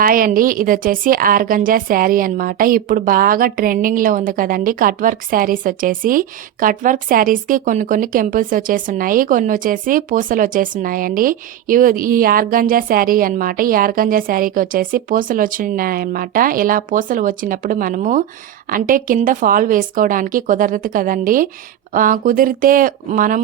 Hi అండి. ఇది వచ్చేసి ఆర్గంజా శారీ అన్నమాట. ఇప్పుడు బాగా ట్రెండింగ్లో ఉంది కదండి. కట్ వర్క్ శారీస్ వచ్చేసి. కట్ వర్క్ శారీస్కి కొన్ని కొన్ని కెంపుల్స్ వచ్చేస్తున్నాయి. కొన్ని వచ్చేసి పూసలు వచ్చేస్తున్నాయండి. ఇవి ఈ ఆర్గంజా శారీ అన్నమాట. ఈ ఆర్గంజా శారీకి వచ్చేసి పూసలు వచ్చినాయన్నమాట. ఇలా పూసలు వచ్చినప్పుడు మనము అంటే కింద ఫాల్ వేసుకోవడానికి కుదరదు కదండి. కుదిరితే మనం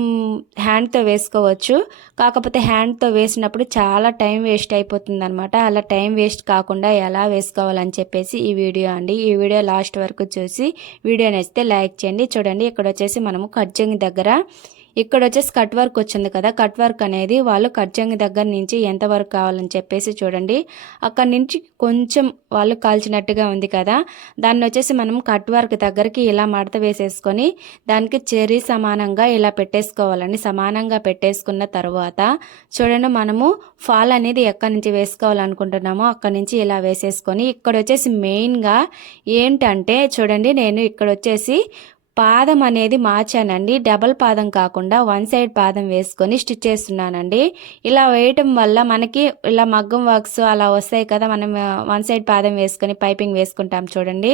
హ్యాండ్తో వేసుకోవచ్చు. కాకపోతే హ్యాండ్తో వేసినప్పుడు చాలా టైం వేస్ట్ అయిపోతుంది అనమాట అలా టైం వేస్ట్ కాకుండా ఎలా వేసుకోవాలని చెప్పేసి ఈ వీడియో అండి. ఈ వీడియో లాస్ట్ వరకు చూసి వీడియో నచ్చితే లైక్ చేయండి. చూడండి ఇక్కడ వచ్చేసి మనము కట్జంగి దగ్గర ఇక్కడ వచ్చేసి కట్ వర్క్ వచ్చింది కదా కట్ వర్క్ అనేది వాళ్ళు కట్జంగి దగ్గర నుంచి ఎంత వరకు కావాలని చెప్పేసి చూడండి. అక్కడ నుంచి కొంచెం వాళ్ళు కాల్చినట్టుగా ఉంది కదా దాన్ని వచ్చేసి మనం కట్ వర్క్ దగ్గరికి ఇలా మడత వేసేసుకొని దానికి చెరీ సమానంగా ఇలా పెట్టేసుకోవాలండి. సమానంగా పెట్టేసుకున్న తర్వాత చూడండి మనము ఫాల్ అనేది ఎక్కడి నుంచి వేసుకోవాలనుకుంటున్నామో అక్కడి నుంచి ఇలా వేసేసుకొని ఇక్కడ వచ్చేసి మెయిన్గా ఏంటంటే చూడండి నేను ఇక్కడ వచ్చేసి పాదం అనేది మార్చానండి. డబల్ పాదం కాకుండా వన్ సైడ్ పాదం వేసుకొని స్టిచ్ చేస్తున్నానండి. ఇలా వేయటం వల్ల మనకి ఇలా మగ్గం వర్క్స్ అలా వస్తాయి కదా మనం వన్ సైడ్ పాదం వేసుకొని పైపింగ్ వేసుకుంటాం చూడండి.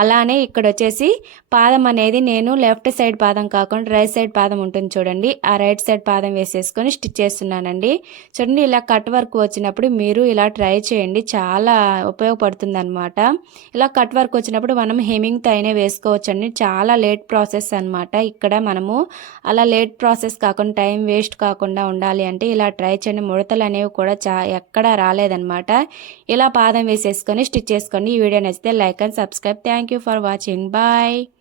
అలానే ఇక్కడ వచ్చేసి పాదం అనేది నేను లెఫ్ట్ సైడ్ పాదం కాకుండా రైట్ సైడ్ పాదం ఉంటుంది చూడండి. ఆ రైట్ సైడ్ పాదం వేసేసుకొని స్టిచ్ చేస్తున్నానండి. చూడండి ఇలా కట్ వర్క్ వచ్చినప్పుడు మీరు ఇలా ట్రై చేయండి. చాలా ఉపయోగపడుతుంది ఇలా కట్ వర్క్ వచ్చినప్పుడు మనం హెమింగ్తో అయినా వేసుకోవచ్చండి. చాలా లేట్ ప్రాసెస్ అనమాట ఇక్కడ మనము అలా లేట్ ప్రాసెస్ కాకుండా టైం వేస్ట్ కాకుండా ఉండాలి అంటే ఇలా ట్రై చేయండి. ముడతలు అనేవి కూడా చా ఎక్కడా రాలేదనమాట ఇలా పాదం వేసేసుకొని స్టిచ్ చేసుకోండి ఈ వీడియో నచ్చితే like and subscribe thank you for watching bye